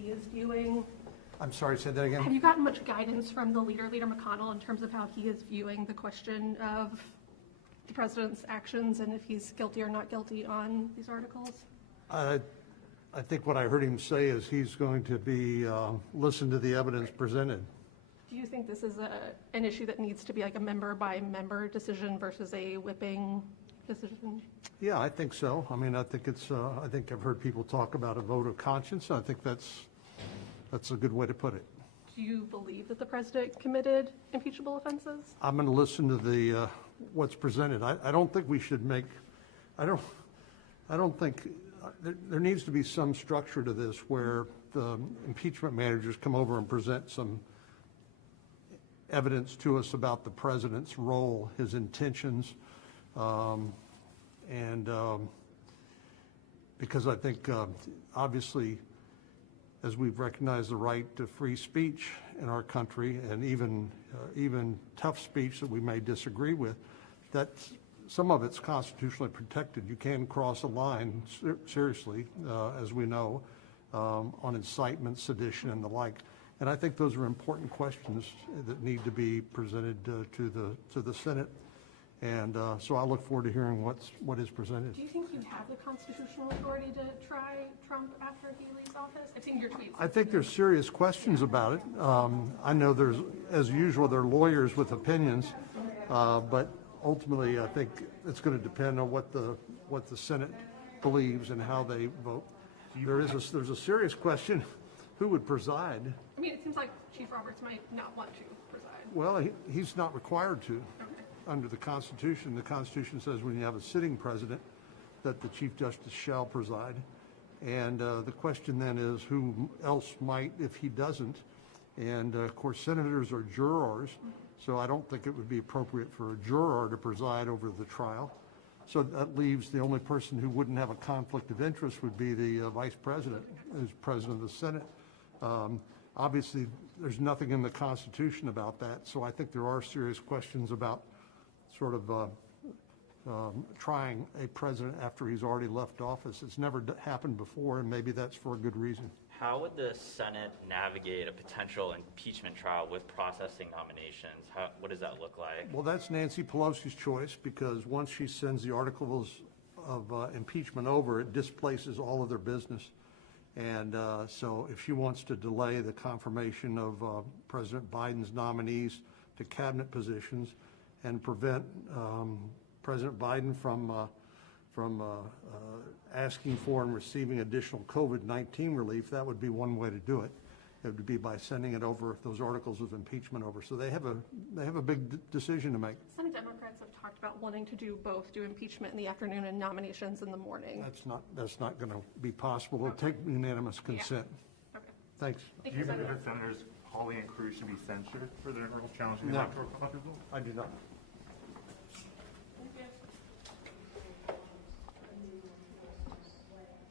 he is viewing? I'm sorry, say that again? Have you gotten much guidance from the Leader McConnell, in terms of how he is viewing the question of the president's actions and if he's guilty or not guilty on these articles? I think what I heard him say is he's going to be listen to the evidence presented. Do you think this is an issue that needs to be like a member-by-member decision versus a whipping decision? Yeah, I think so. I mean, I think it's. I think I've heard people talk about a vote of conscience. I think that's a good way to put it. Do you believe that the president committed impeachable offenses? I'm going to listen to the what's presented. I don't think we should make. I don't think there needs to be some structure to this where the impeachment managers come over and present some evidence to us about the president's role, his intentions, because I think obviously, as we've recognized the right to free speech in our country, and even tough speech that we may disagree with, that some of it's constitutionally protected. You can cross a line, seriously, as we know, on incitement, sedition, and the like. And I think those are important questions that need to be presented to the Senate. And so I look forward to hearing what is presented. Do you think you have the constitutional authority to try Trump after he leaves office? I've seen your tweets. I think there's serious questions about it. I know there's, as usual, there are lawyers with opinions, but ultimately I think it's going to depend on what the Senate believes and how they vote. There's a serious question: who would preside? I mean, it seems like Chief Roberts might not want to preside. Well, he's not required to. Okay. Under the Constitution. The Constitution says when you have a sitting president that the Chief Justice shall preside. And the question then is who else might if he doesn't. And of course, senators are jurors, so I don't think it would be appropriate for a juror to preside over the trial. So that leaves the only person who wouldn't have a conflict of interest would be the vice president, who's president of the Senate. Obviously, there's nothing in the Constitution about that, so I think there are serious questions about sort of trying a president after he's already left office. It's never happened before, and maybe that's for a good reason. How would the Senate navigate a potential impeachment trial with processing nominations? What does that look like? Well, that's Nancy Pelosi's choice, because once she sends the articles of impeachment over, it displaces all of their business. And so if she wants to delay the confirmation of President Biden's nominees to cabinet positions and prevent President Biden from asking for and receiving additional COVID-19 relief, that would be one way to do it. It would be by sending it over, those articles of impeachment over. So they have a big decision to make. Some Democrats have talked about wanting to do both, do impeachment in the afternoon and nominations in the morning. That's not going to be possible. It'll take unanimous consent. Yeah. Okay. Thanks. Thank Do you you, believe Senator. that Senators Hawley and Cruz should be censured for their challenging the No. electoral college result? I do not.